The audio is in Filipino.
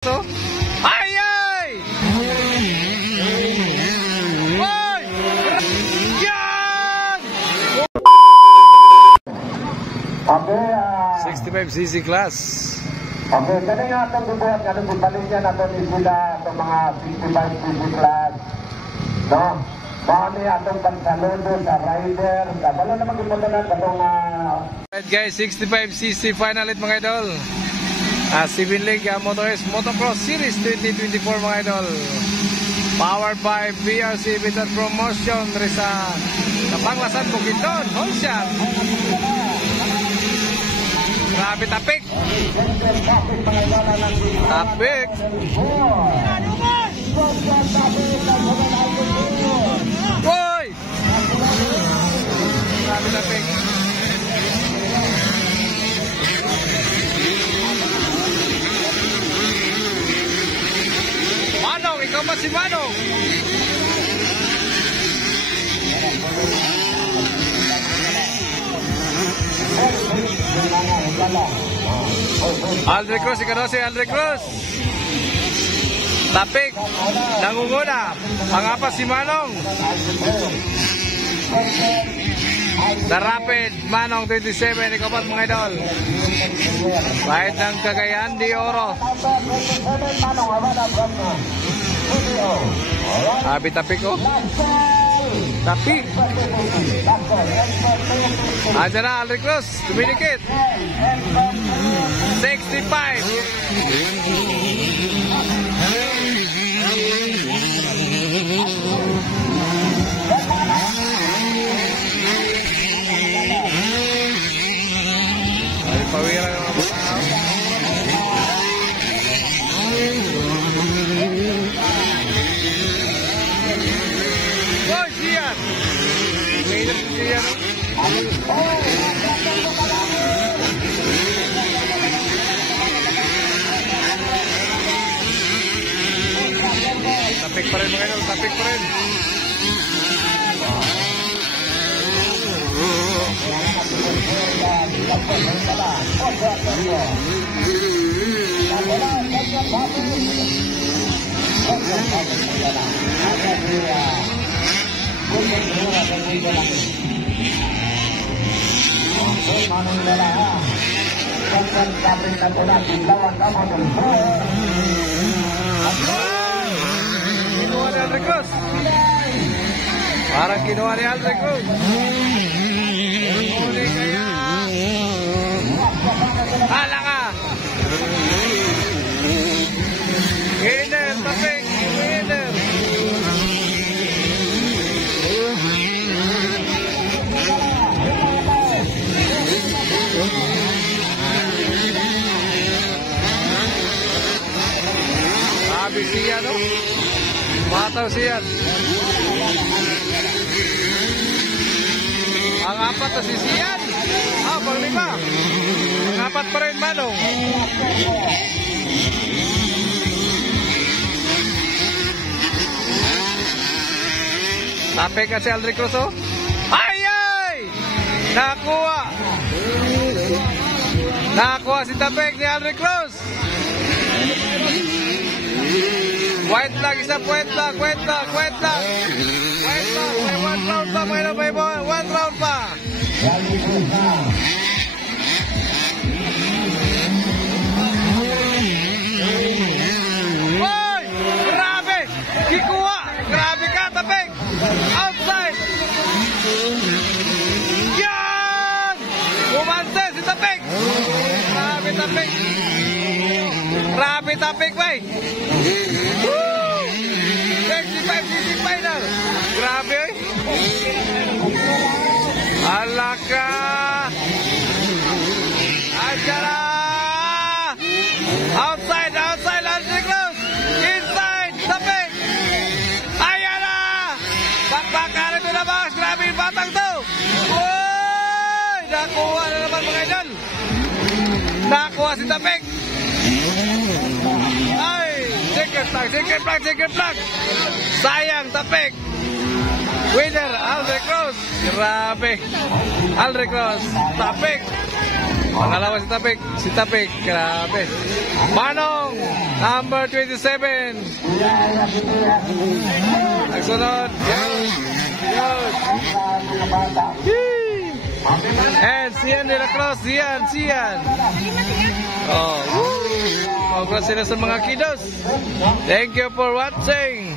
So, ay! Ay! Yan! Okay, 65cc class. okay, kani nga itong bubuhat nga nung paligya na ito ni sila itong mga 65cc class. No? Bali atong pansaludo sa rider. Wala naman giputunan itong Right guys, 65cc final hit mga idol. 7 League Motors Motocross Series 2024 mga idol. Powered by BRC Vital Promotion sa Panglasan Bukidnon, Holshan. Grabe tapik. Tapik. Woy! Grabe tapik. Manong, ikaw pa si Manong. Aldre Cruz, ikaw si Aldre Cruz. Tapik, nangunguna. Pangapas si Manong. The Rapid, Manong 27, ikaw pa mga idol. Bahit ng Cagayan de Oro. Abi tapik ko. Tapik. Aja na Aldre Cruz, dumidikit. 65. Ay, pawira ng mga tao. Oh, siyan! Ngayon siyan. Tapik pa rin mga idol, tapik pa rin. Kinuha ni Aldre Cruz. Parang kinuha ni Aldre Cruz. Huli kaya. Hala ka. Winner, tapik. Winner. Sabi siya, no? Mataw siya. Ang apat na si Sian. Pang-5. Ang apat pa rin, Manong. Tapik ka si Aldre Cruz, oh. Ay! Nakuha. Nakuha si tapik ni Aldre Cruz. White flag, isa white flag. White flag. White flag, may 1 round pa. May 1 round pa. Oy! Grabe! Kikuha! Grabe ka, tapik! Outside! Yan! Umante si tapik! Grabe tapik! Grabe tapik, bay! 65cc final! Grabe, oy! Alaka! Ajara! Outside, Aldre Cruz! Inside, tapik! Ayan na! Bakbakan ito na ba? Grabe yung batang to! Uy! Nakuha na naman mga idol! Nakuha si tapik! Ay! Second plug! Sayang, tapik! Winner, Aldre Cruz! Grabe! Aldre Cruz, tapik! Pangalawa si Tapik, grabe. Manong, number 27. Nagsunod. Yun. And Sian de la Cruz, Sian. Oh, congrats sila sa mga kiddos. Thank you for watching.